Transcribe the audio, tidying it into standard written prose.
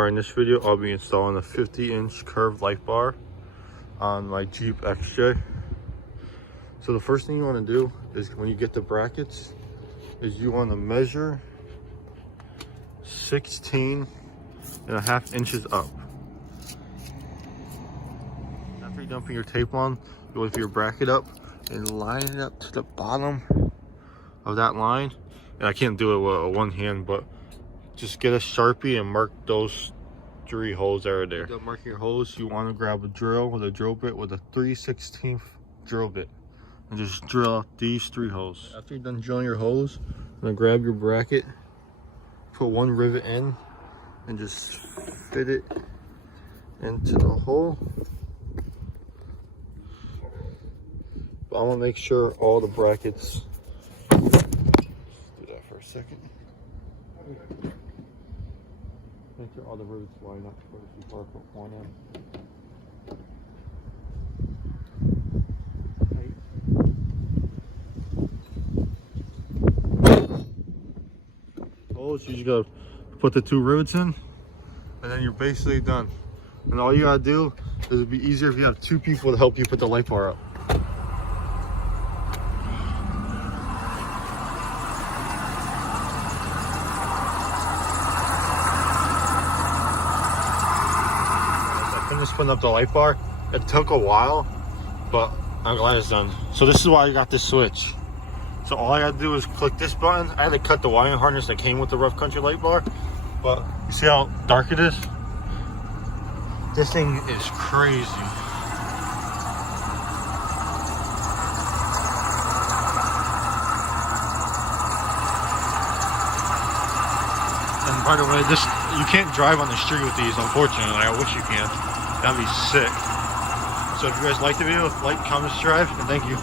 Alright, in this video I'll be installing a 50-inch curved light bar on my Jeep XJ. So the first thing you want to do is, when you get the brackets, is you want to measure 16.5 inches up. After you're done putting your tape on, you lift your bracket up and line it up to the bottom of that line. And I can't do it with one hand, but just get a Sharpie and mark those 3 holes that are there. After marking your holes, you want to grab a drill with a drill bit with a 3/16 drill bit and just drill out these 3 holes. After you're done drilling your holes, you're gonna grab your bracket, put 1 rivet in, and just fit it into the hole. But I want to make sure all the brackets. Let's do that for a second. Make sure all the rivets line up before I put one in. Oh, so you just gotta put the 2 rivets in, and then you're basically done. And all you gotta do is, it'd be easier if you have 2 people to help you put the light bar up. Just putting up the light bar. It took a while, but I'm glad it's done. So this is why I got this switch. So all I gotta do is click this button. I had to cut the wiring harness that came with the rough country light bar, but you see how dark it is? This thing is crazy. And by the way, you can't drive on the street with these, unfortunately. I wish you can. That'd be sick. So if you guys like the video, like, comment, subscribe, and thank you.